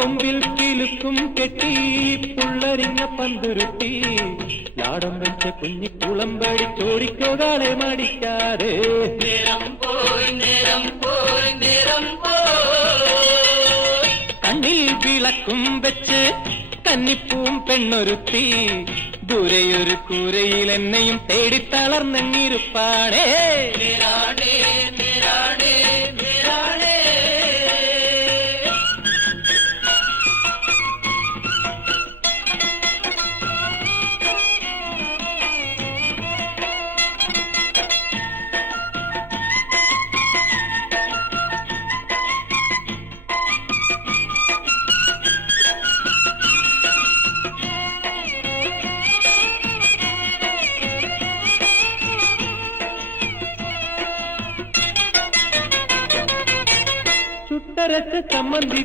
കൊമ്പിൽ കിലുക്കും കെട്ടി പുള്ളരിങ്ങ പന്തുരുത്തി ലാടം വെച്ച കുഞ്ഞിക്കുളമ്പടി ചോടിക്കോകാളെ മടിക്കാതെ നേരം പോയി നേരം പോയി നേരം പോയി കണ്ണിൽ വിളക്കും വെച്ച് കന്നിപ്പൂം പെണ്ണൊരുത്തി ദൂരെയൊരു കൂരയിൽ എന്നെയും തേടി തളർന്നിരുപ്പാണേ നേരാടേ നേരാടേ നേരാടേ ചുട്ടരച്ച ചമ്മന്തി